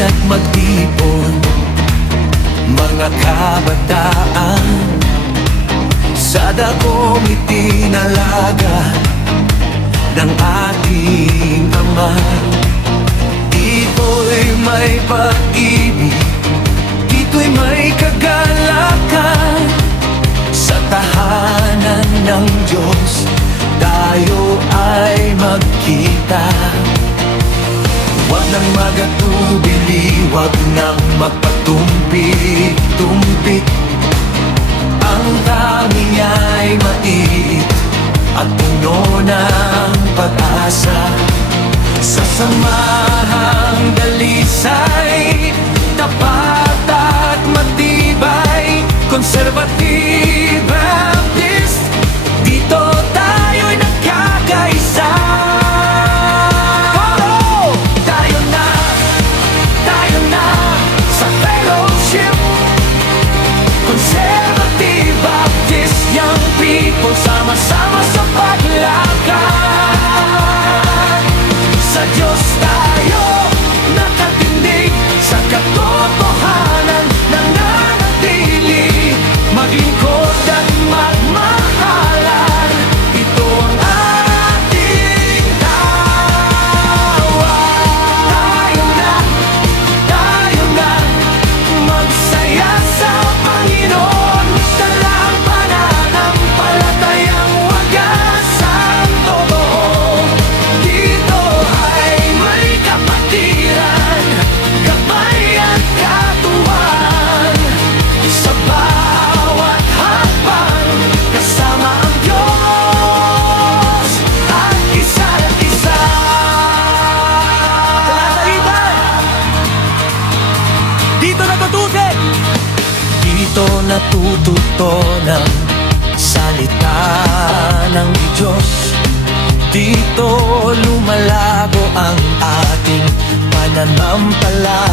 at magtipon, mga kabataan, sa dagong itinalaga ng ating Ama. Dito'y may pag-ibig, dito'y may kagalakan, sa tahanan ng Diyos tayo ay magkita. Huwag nang magatubili, huwag nang magpatumpik-tumpik. Ang tanging niya'y mait at puno ng pag-asa. Sa samahang dalisay, tapat at matibay, Conservative Baptist, dito tayo'y nagkakaisa. Tayo na sa fellowship, Conservative Baptist, young people, sama-sama sa paglakad. Sa Diyos tayo nakatindig, sa katotohanan nananatili, maglingkod at magmahalan. Ito ang ating tawag. Tayo na, magsaya sa Panginoon. Dala ang pananampalatayang wagas ang totoo. Dito ay may kapatiran, gabay at katuwang. Sa bawat hakbang, kasama ang Diyos at isa't isa. Dito natutusin! Dito natututunan salita ng Diyos. Dito lumalago ang ating pananampalataya.